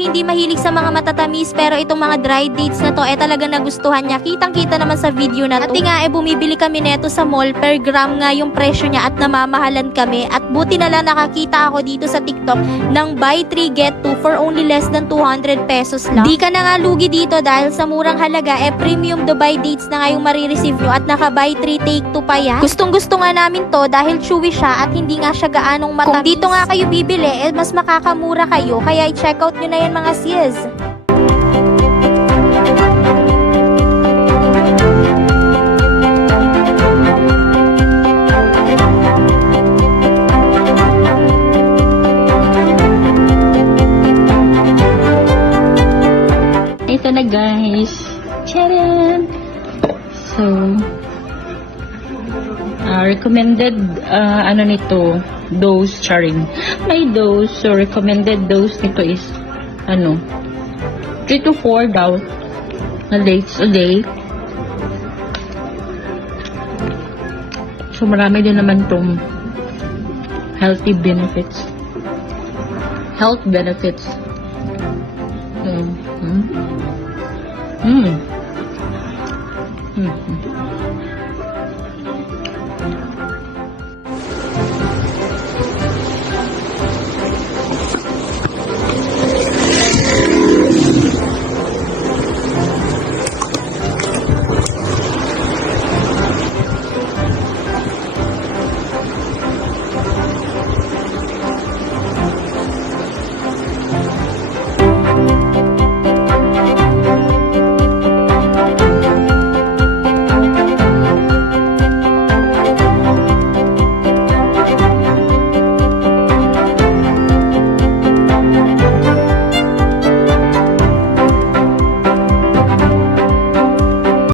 ay hindi mahilig sa mga matatamis, pero itong mga dry dates na to talaga nagustuhan niya. Kitang-kita naman sa video na to. At nga bumibili kami neto sa mall, per gram nga yung presyo niya at namamahalan kami. At buti na lang nakakita ako dito sa TikTok ng buy 3 get 2 for only less than 200 pesos lang. Di ka na nga lugi dito dahil sa murang halaga premium Dubai dates na nga yung marireceive nyo at naka buy 3 take 2 pa yan. Gustong-gusto nga namin to dahil chewy siya at hindi nga siya gaanong matamis. Kung dito nga kayo bibili, mas makakamura kayo. Kaya i-check out nyo na yan mga sis. Ito na guys. Charan! So, recommended ano nito, dose charing. May dose, so recommended dose nito is 3 to 4 daw na dates a day. So marami din naman tong health benefits.